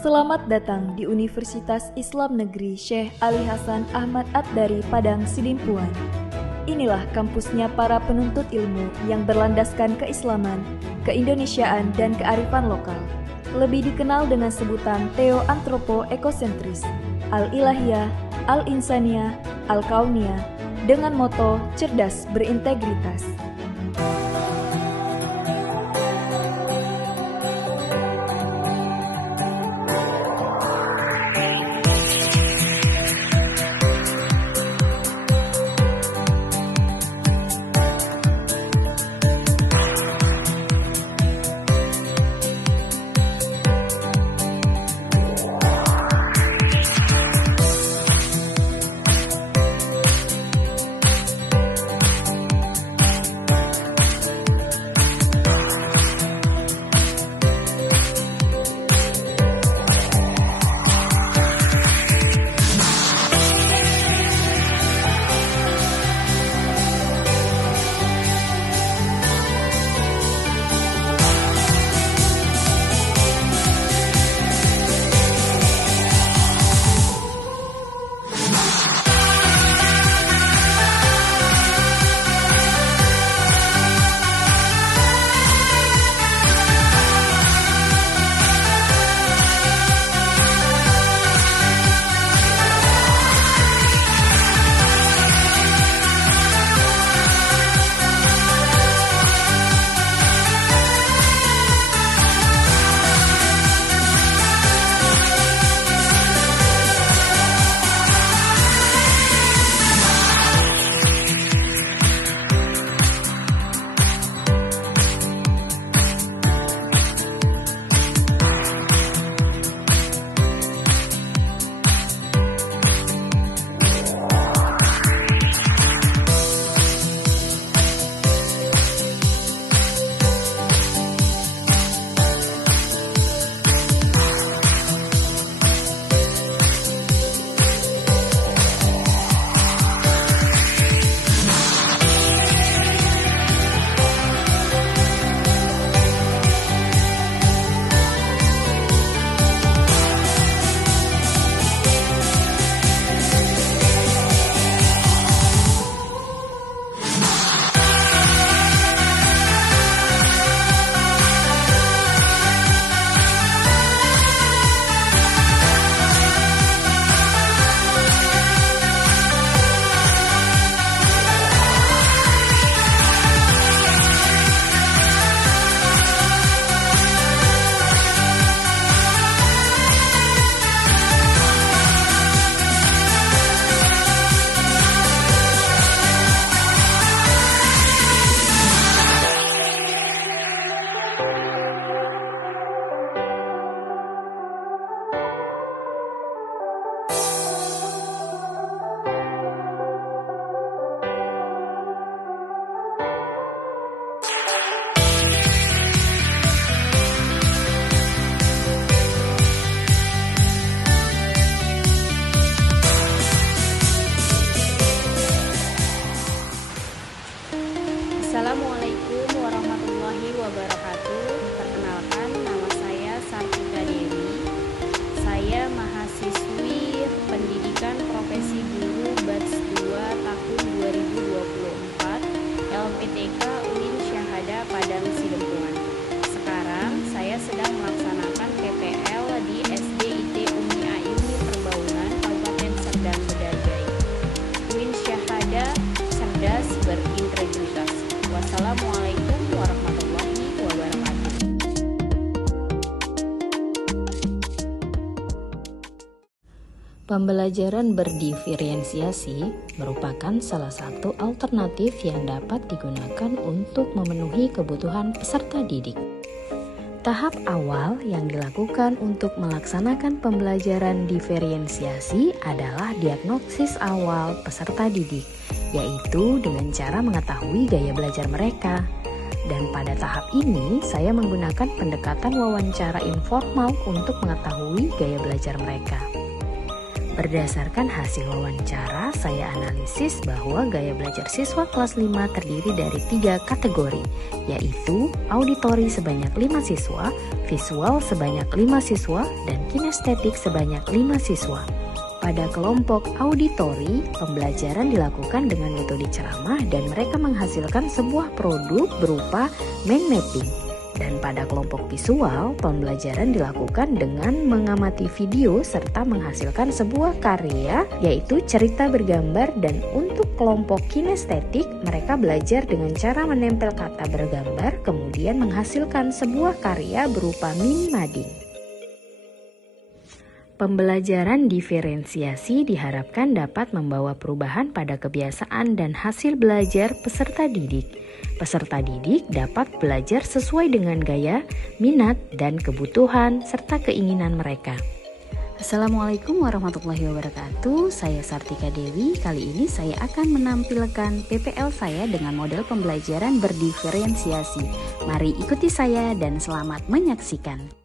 Selamat datang di Universitas Islam Negeri Syekh Ali Hasan Ahmad At-Dari Padang Sidimpuan. Inilah kampusnya para penuntut ilmu yang berlandaskan keislaman, keindonesiaan, dan kearifan lokal. Lebih dikenal dengan sebutan Theo-Antropo-Ekosentris, Al-Ilahiyah, Al-Insaniyah, Al-Kauniyah, dengan moto cerdas berintegritas. Assalamualaikum warahmatullahi wabarakatuh. Perkenalkan, nama saya Sartika Dewi. Saya mahasiswi Pendidikan Profesi Guru Batch 2 tahun 2024 LPTK UIN Syahada Padang Sidempuan. Sekarang saya sedang melaksanakan PPL di SDIT Umi Ayumi Perbaunan Kabupaten Serdang Bedagai. UIN Syahada cerdas berintegritas. Wassalamualaikum warahmatullahi wabarakatuh. Pembelajaran berdiferensiasi merupakan salah satu alternatif yang dapat digunakan untuk memenuhi kebutuhan peserta didik. Tahap awal yang dilakukan untuk melaksanakan pembelajaran diferensiasi adalah diagnosis awal peserta didik, yaitu dengan cara mengetahui gaya belajar mereka. Dan pada tahap ini, saya menggunakan pendekatan wawancara informal untuk mengetahui gaya belajar mereka. Berdasarkan hasil wawancara, saya analisis bahwa gaya belajar siswa kelas 5 terdiri dari 3 kategori, yaitu auditori sebanyak 5 siswa, visual sebanyak 5 siswa, dan kinestetik sebanyak 5 siswa. Pada kelompok auditori, pembelajaran dilakukan dengan metode ceramah dan mereka menghasilkan sebuah produk berupa mind mapping. Dan pada kelompok visual, pembelajaran dilakukan dengan mengamati video serta menghasilkan sebuah karya, yaitu cerita bergambar. Dan untuk kelompok kinestetik, mereka belajar dengan cara menempel kata bergambar, kemudian menghasilkan sebuah karya berupa mini mading. Pembelajaran diferensiasi diharapkan dapat membawa perubahan pada kebiasaan dan hasil belajar peserta didik. Peserta didik dapat belajar sesuai dengan gaya, minat, dan kebutuhan serta keinginan mereka. Assalamualaikum warahmatullahi wabarakatuh. Saya Sartika Dewi. Kali ini saya akan menampilkan PPL saya dengan model pembelajaran berdiferensiasi. Mari ikuti saya dan selamat menyaksikan.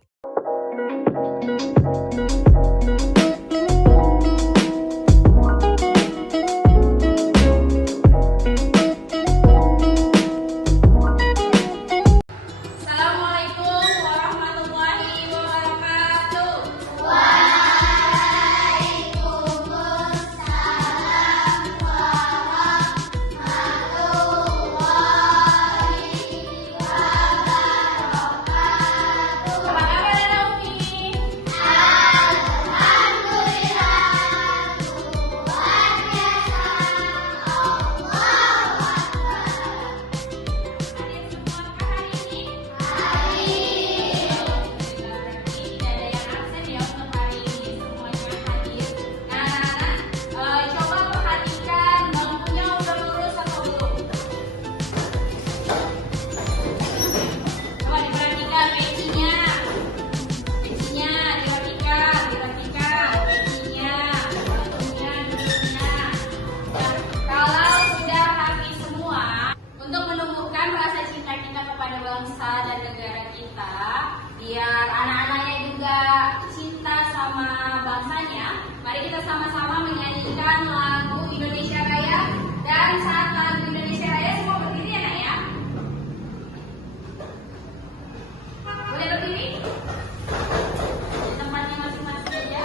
dan negara kita, biar anak-anaknya juga cinta sama bangsanya. Mari kita sama-sama menyanyikan lagu Indonesia Raya. Dan saat lagu Indonesia Raya semua berdiri ya nak ya. Boleh berdiri? Di tempatnya masing-masing aja.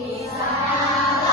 Di sana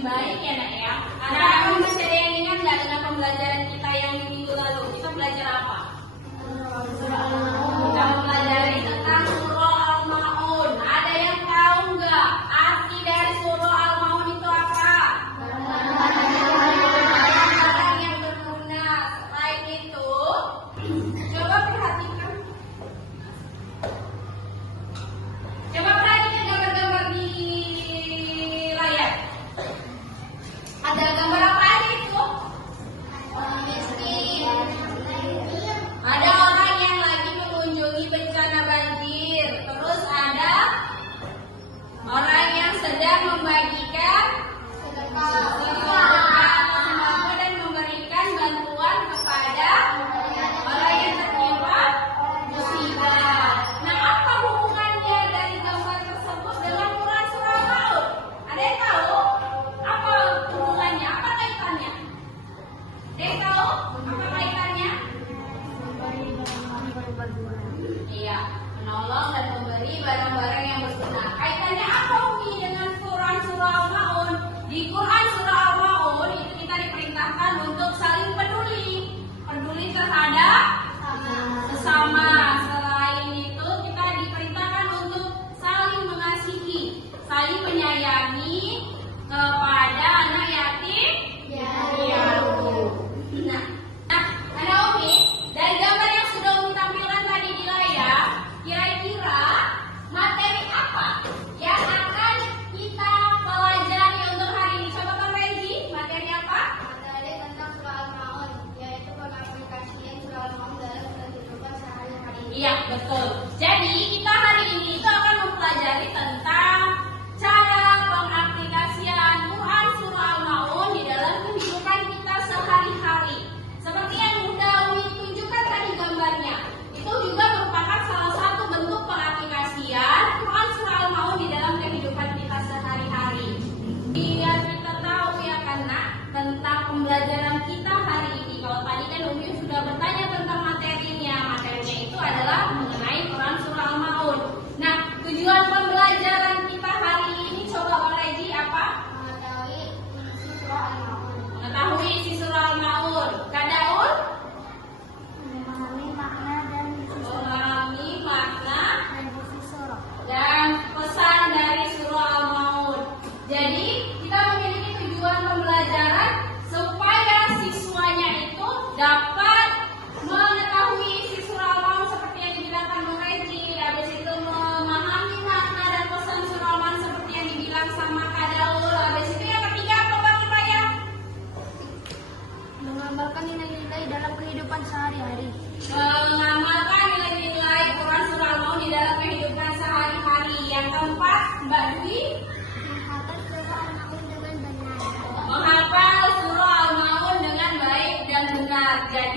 dengan baik ya nak ya. Anak-anak masih ada yang ingat nggak dengan pembelajaran kita yang di minggu lalu? Kita belajar apa? Kita mempelajari tentang surah Al-Maun. Ada yang tahu nggak arti dari surah Al-Maun itu apa? Barang yang berguna. Selain itu, coba perhatikan. Coba perhatikan gambar-gambar di layar. Ada gambar apa aja itu? Orang miskin. Ada orang yang lagi mengunjungi bencana banjir. Terus ada orang yang sedang membagikan sedekah sembako dan memberikan bantuan kepada orang yang tertimpa musibah. Nah, apa hubungannya dari gambar tersebut dengan Quran surah Al-Maun? Ada yang tahu? Apa hubungannya? Apa kaitannya? Ada yang tahu? Apa kaitannya? Iya, menolong dan memberi barang-barang yang berguna. Kaitannya apa Umi dengan Quran surah Al-Maun? Di Quran surah Al-Maun itu kita diperintahkan untuk saling peduli, peduli terhadap sesama. Selain itu kita diperintahkan untuk saling mengasihi, saling menyayangi kepada anak yatim piatu. Nah, Anak Umi, dari gambar yang sudah Umi tampilkan tadi di layar, kira-kira materi apa yang akan kita pelajari untuk hari ini? Coba Kak Regi, materi apa? Materi tentang surah Al-Maun, yaitu pengaplikasian surah Al-Maun dalam kehidupan sehari-hari. Iya, betul. Jadi kita hari ini itu akan mempelajari tentang cara pengaplikasian Quran surah Al-Maun di dalam kehidupan kita sehari-hari. Seperti yang sudah Umi tunjukkan tadi gambarnya, itu juga merupakan salah satu bentuk pengaplikasian Quran surah Al-Maun di dalam kehidupan kita sehari-hari. Biar kita tahu ya kan nak, tentang pembelajaran kita hari ini. Kalau tadi kan Umi sudah bertanya tentang materinya. Materinya itu adalah mengenai Quran surah Al-Maun. Nah, tujuan pembelajaran kita hari ini coba Bang Reji apa? Mengetahui isi surah Al-Maun. Mengetahui isi surah Al-Maun. Kak Daul? Memahami makna dan Memahami makna isi surah. dan pesan dari surah Al-Maun. Jadi kita memiliki tujuan pembelajaran supaya siswanya itu dapat mengetahui isi surah Al-Maun seperti yang dibilangkan Bang Reji. Habis itu memahami makna dan pesan surah Al-Maun seperti yang dibilang sama Kak Daul. Habis itu yang ketiga apa Bang Raya? Mengamalkan nilai-nilai dalam kehidupan sehari-hari. Mengamalkan nilai-nilai Quran surah Al-Maun di dalam kehidupan sehari-hari. Yang keempat, Mbak Dwi, Menghafal surah Al-Maun dengan benar. menghafal surah Al-Maun dengan baik dan benar. Jadi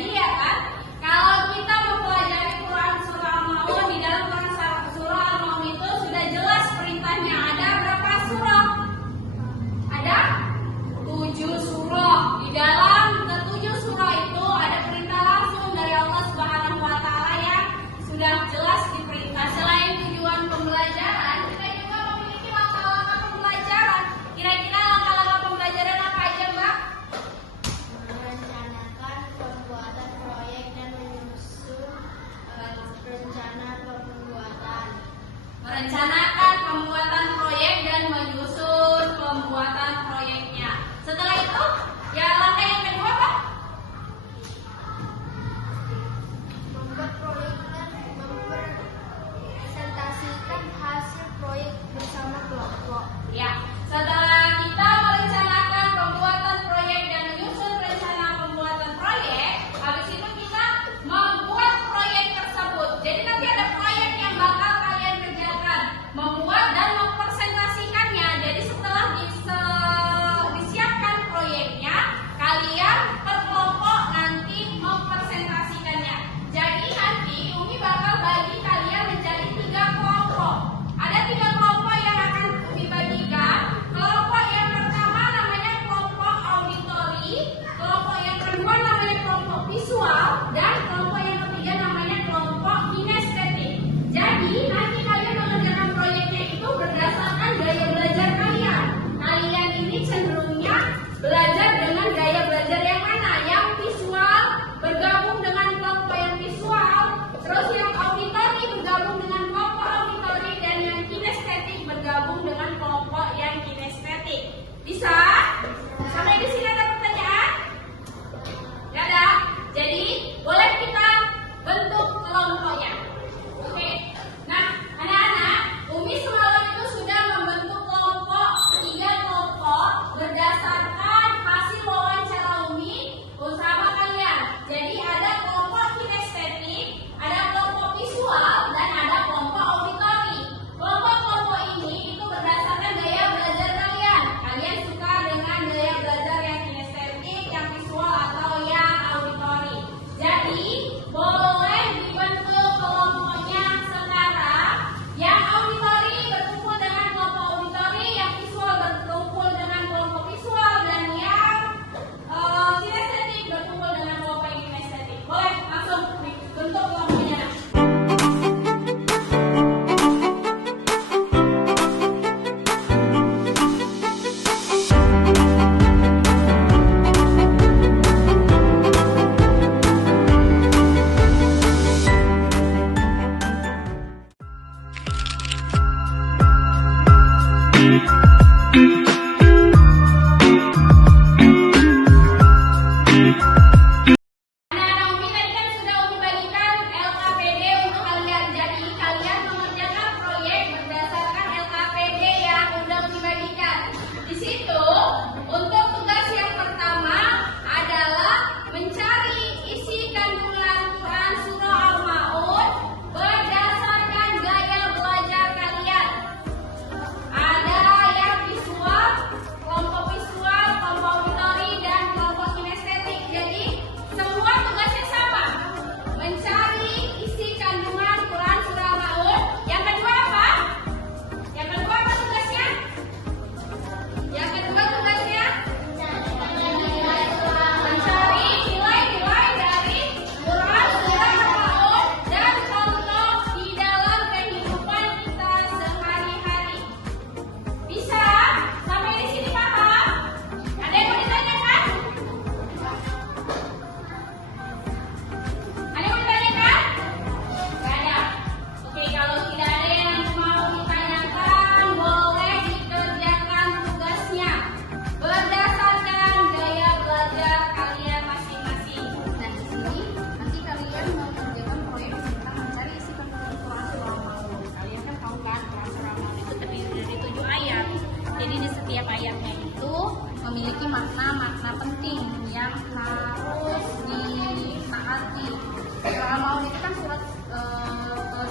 itu memiliki makna-makna penting yang harus ditaati. Surah Al-Maun itu kan surat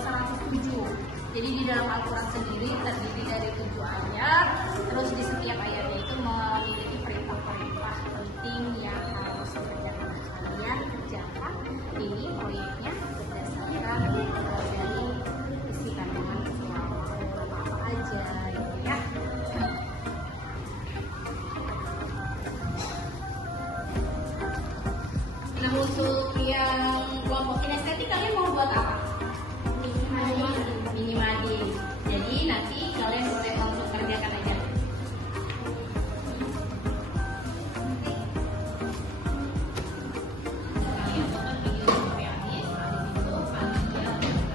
107. Jadi di dalam Al-Quran sendiri terdiri dari 7 ayat. Terus di setiap ayatnya itu memiliki perintah-perintah penting yang harus dikerjakan. Kalian kerjakan ini proyeknya berdasarkan dari isi kandungan surah apa aja gitu ya. Nah, untuk yang kelompok kinestetik kalian mau buat apa? Mini mading. Jadi nanti kalian boleh untuk kerjakan aja. Kalian tonton video sampai habis, habis itu kalian kerjakan.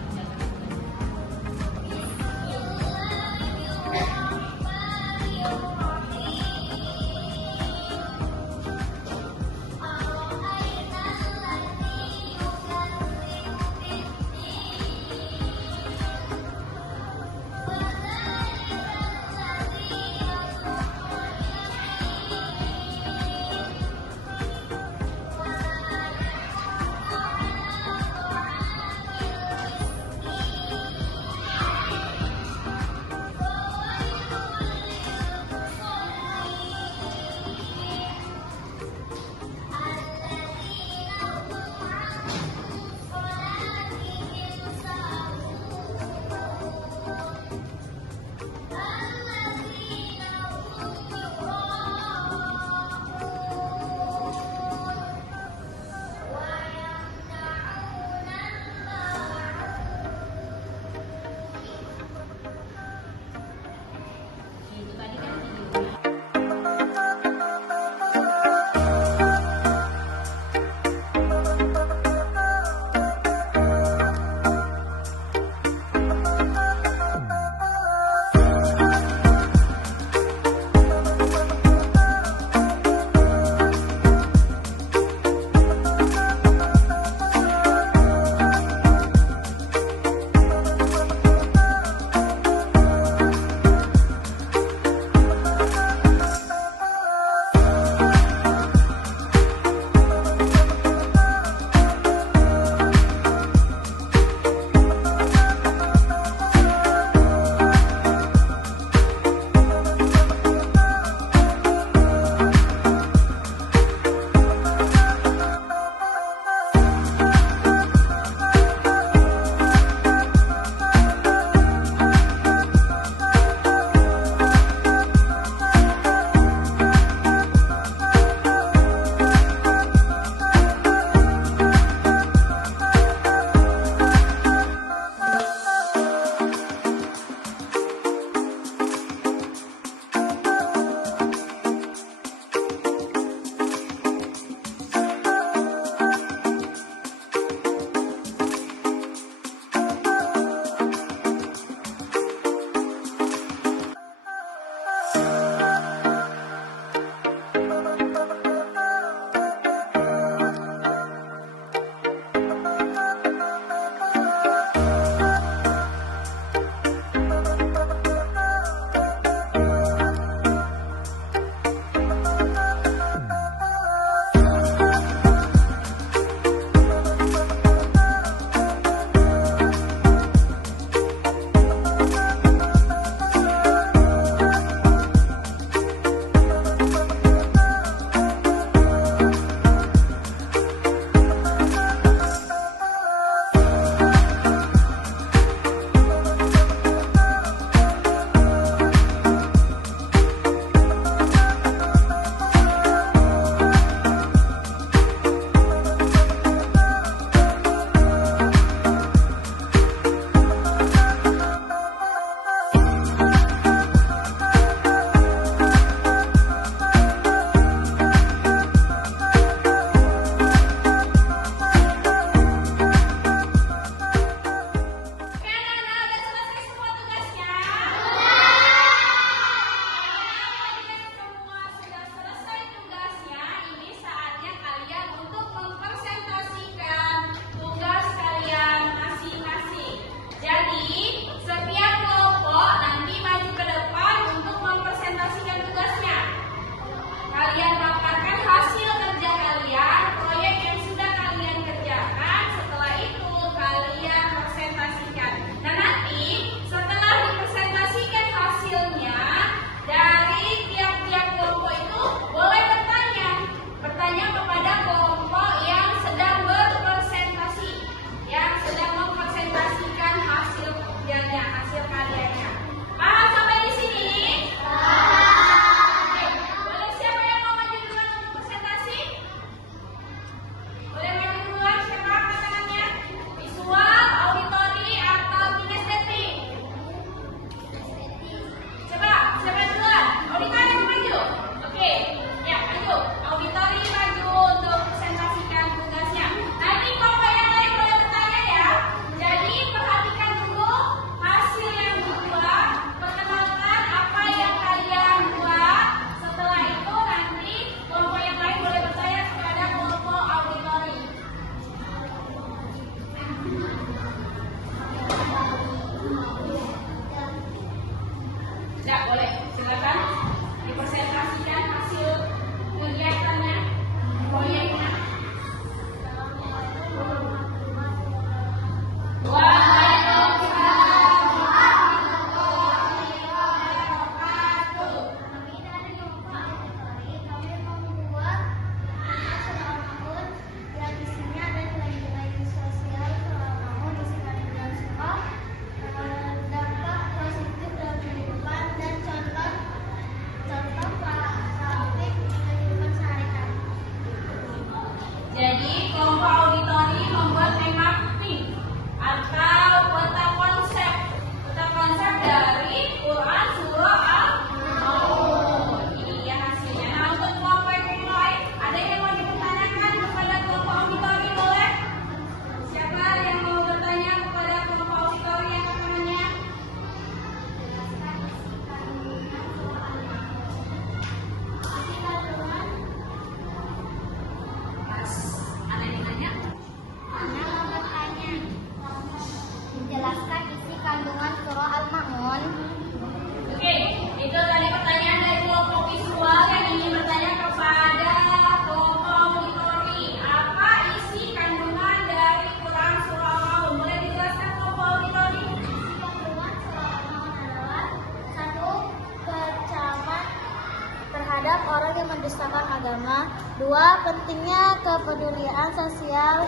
agama. 2. Pentingnya kepedulian sosial.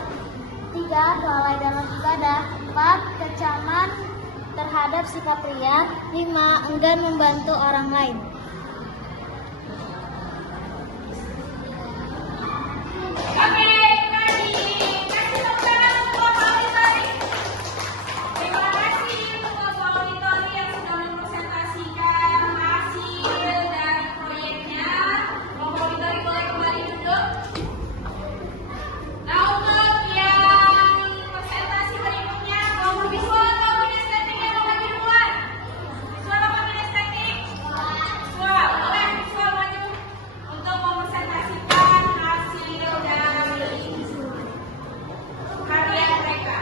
3. Kelalaian dalam ibadah. 4. Kecaman terhadap sikap riya. 5. Enggan membantu orang lain. Oke, kasih tepuk tangan untuk Pak Auditori. Terima kasih untuk Pak Auditori yang sudah mempresentasikan hasil dari proyeknya. Pak Auditori boleh kembali duduk. Nah, untuk yang presentasi berikutnya, kelompok visual atau kinestetik yang mau maju duluan? Visual apa kinestetik? Visual, boleh visual maju untuk mempresentasikan hasil dari karya mereka.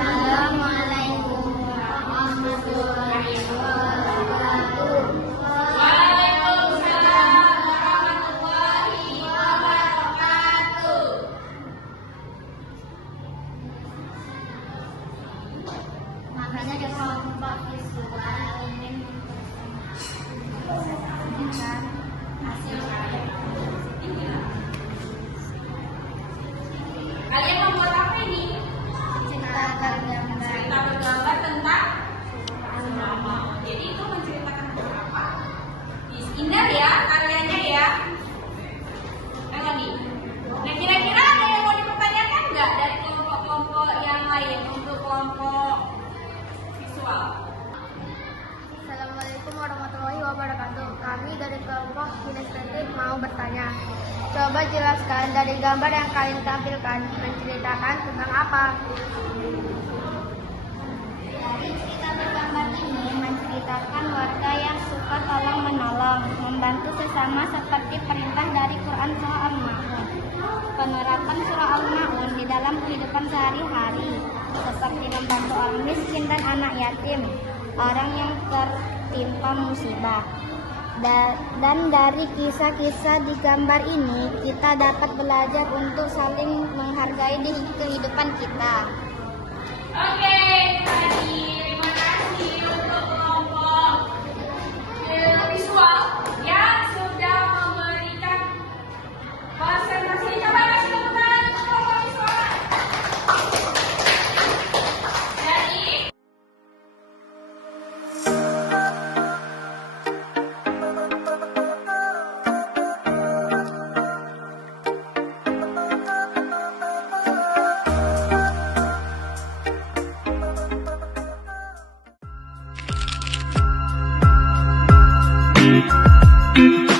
Assalamualaikum warahmatullahi wabarakatuh. Waalaikumsalam warahmatullahi wabarakatuh. Makanya di kelompok visual ingin menunjukkan hasil karya. Kalian membuat apa ini? Cerita bergambar. Cerita bergambar tentang agama. Jadi itu menceritakan tentang apa? Indah ya karyanya ya. Ayo nih. Nah, kira-kira ada yang mau dipertanyakan nggak dari kelompok-kelompok yang lain untuk kelompok visual? Assalamualaikum warahmatullahi wabarakatuh. Kami dari kelompok kinestetik mau bertanya. Coba jelaskan dari gambar yang kalian tampilkan menceritakan tentang apa? Dari cerita bergambar ini menceritakan warga yang suka tolong menolong, membantu sesama seperti perintah dari Quran Surah Al-Ma'un. Penerapan Surah Al-Ma'un di dalam kehidupan sehari-hari, seperti membantu orang miskin dan anak yatim, orang yang tertimpa musibah. Dan dari kisah-kisah di gambar ini, kita dapat belajar untuk saling menghargai di kehidupan kita. Oke, terima kasih untuk kelompok visual yang sudah memberikan presentasi. Coba kasih tepuk tangan untuk kelompok visual. Jadi, Thank you.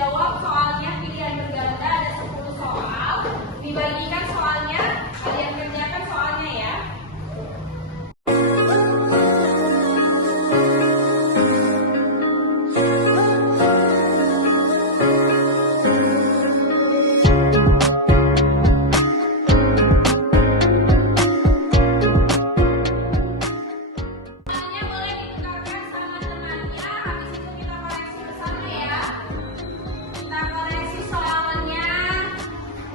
menjawab soalnya pilihan berganda ada 10 soal. Dibagikan soalnya, kalian kerjakan soalnya ya. Soalnya boleh ditukarkan sama temannya, habis itu kita koreksi bersama ya. Kita koreksi soalnya.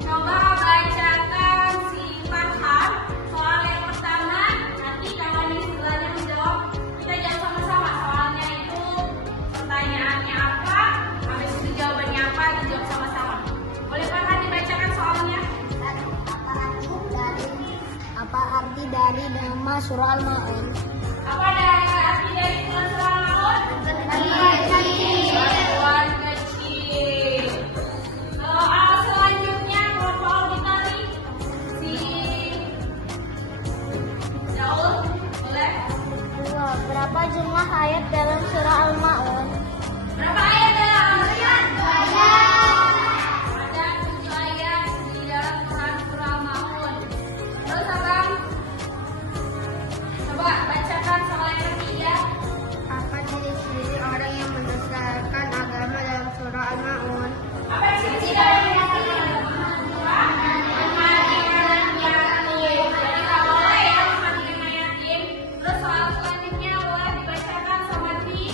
Coba bacakan si Farhan soal yang pertama. Nanti kawan di sebelahnya menjawab. Kita jawab sama-sama. Soalnya itu pertanyaannya apa, habis itu jawabannya apa, dijawab sama-sama. Boleh Farhan dibacakan soalnya? Apa arti dari nama surah Al-Ma'un? Apa arti dari surah Al-Ma'un? Satuan kecil. Soal selanjutnya kelompok auditory si Jaul, boleh? Berapa jumlah ayat dalam surah Al-Ma'un? Berapa ayat dalam Al-Quran? Ada 7 ayat di dalam Quran surah Al-Ma'un. Terus abang, coba bacakan soal yang ketiga. Apa ciri-ciri orang yang mendasarkan agama dalam surah Al-Ma'un? Apa ciri-ciri dari yatim? Memandikan yatim. Jadi nggak boleh ya memandikan yatim. Terus soal selanjutnya boleh dibacakan sama Dwi.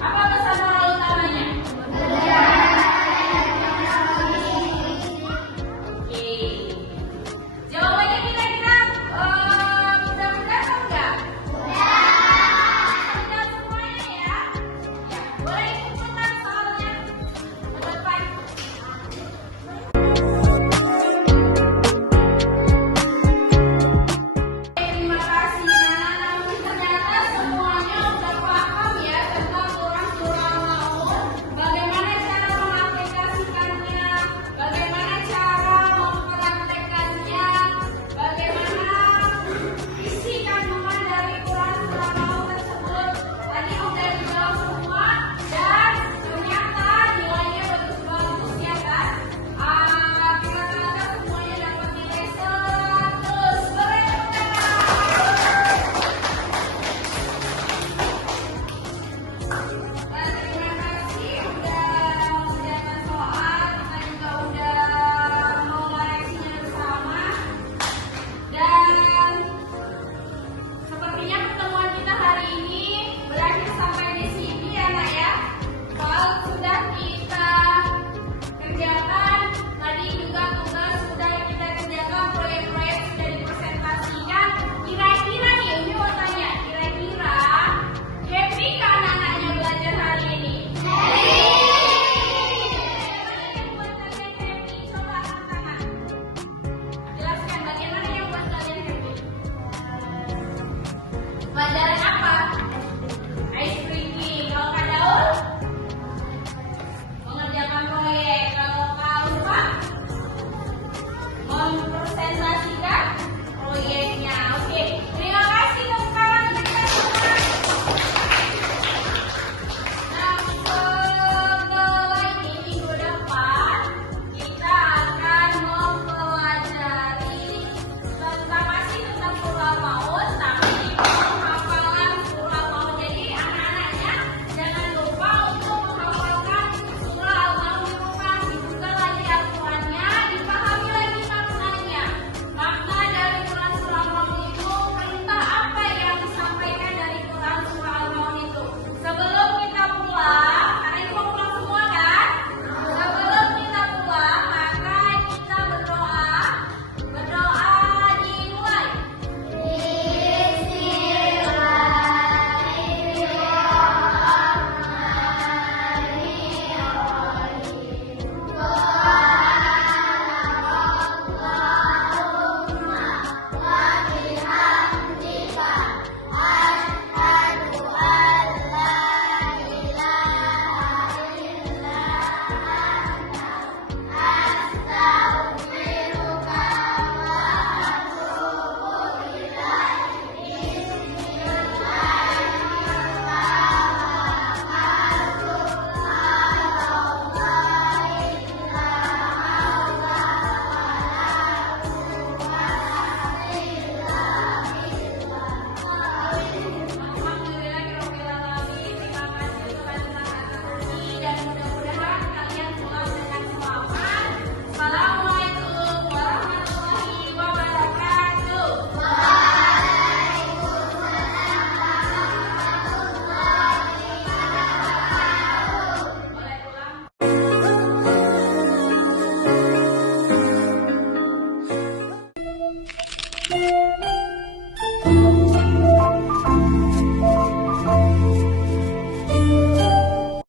Apa pesan moral utamanya? Oke. Jawabannya kira-kira mudah-mudahan atau enggak? Mudah semuanya ya. Ya, boleh dikumpulkan soalnya. Ke depan. Terima kasih. Nah, ternyata semuanya udah paham ya tentang Quran surah Al-Ma'un. Bagaimana cara mengaplikasikannya, bagaimana cara mempraktekannya, bagaimana isi kandungan dari Quran surah Al-Ma'un tersebut. Tadi udah dijawab semua dan ternyata nilainya bagus-bagus ya kan. Kira-kira semuanya dapat nilai 100. Boleh tepuk tangan. Terima kasih udah mengerjakan soal, kita juga udah mau koreksinya bersama. Dan sepertinya pertemuan kita hari ini berakhir sampai di sini ya nak ya. Soal sudah kita kerjakan, tadi juga tugas sudah kita kerjakan, proyek-proyek sudah dipresentasikan. Kira-kira nih, Umi mau tanya, kira-kira happy kan anak-anaknya belajar hari ini? Yang buat kalian happy, coba angkat tangan. Jelaskan bagaimana yang buat kalian happy. Pelajaran apa? Ice breaking. Kalau Kak Daul? Mengerjakan proyek. Kalau Kak Ulfa? Mempresentasikan proyeknya. Oke. Terima kasih tepuk tangan untuk kita semua. Nah, setelah ini minggu depan kita akan mempelajari tentang masih tentang surah Al-Ma'un, tapi penghafalan Thank you.